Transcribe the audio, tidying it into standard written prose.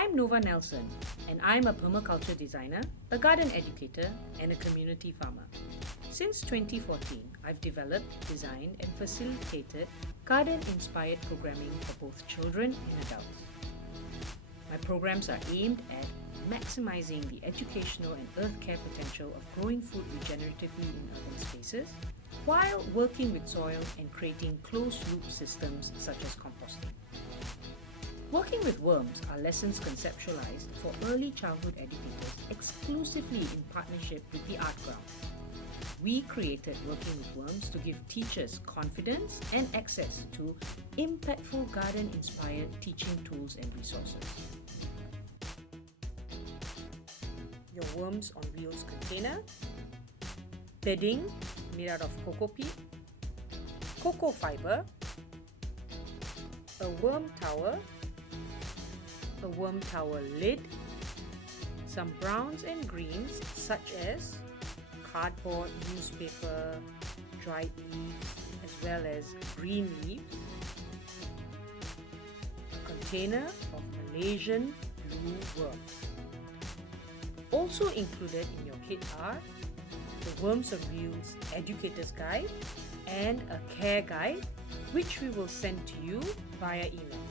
I'm Nova Nelson, and I'm a permaculture designer, a garden educator, and a community farmer. Since 2014, I've developed, designed, and facilitated garden-inspired programming for both children and adults. My programs are aimed at maximizing the educational and earth care potential of growing food regeneratively in urban spaces, while working with soil and creating closed-loop systems such as composting. Working with worms are lessons conceptualized for early childhood educators exclusively in partnership with the Artground. We created Working with Worms to give teachers confidence and access to impactful garden-inspired teaching tools and resources. Your Worms on Wheels container, bedding made out of cocoa peat, cocoa fiber, a worm tower, a worm tower lid, some browns and greens such as cardboard, newspaper, dried leaves, as well as green leaves, a container of Malaysian blue worms. Also included in your kit are the Worms on Wheels Educator's Guide and a care guide, which we will send to you via email.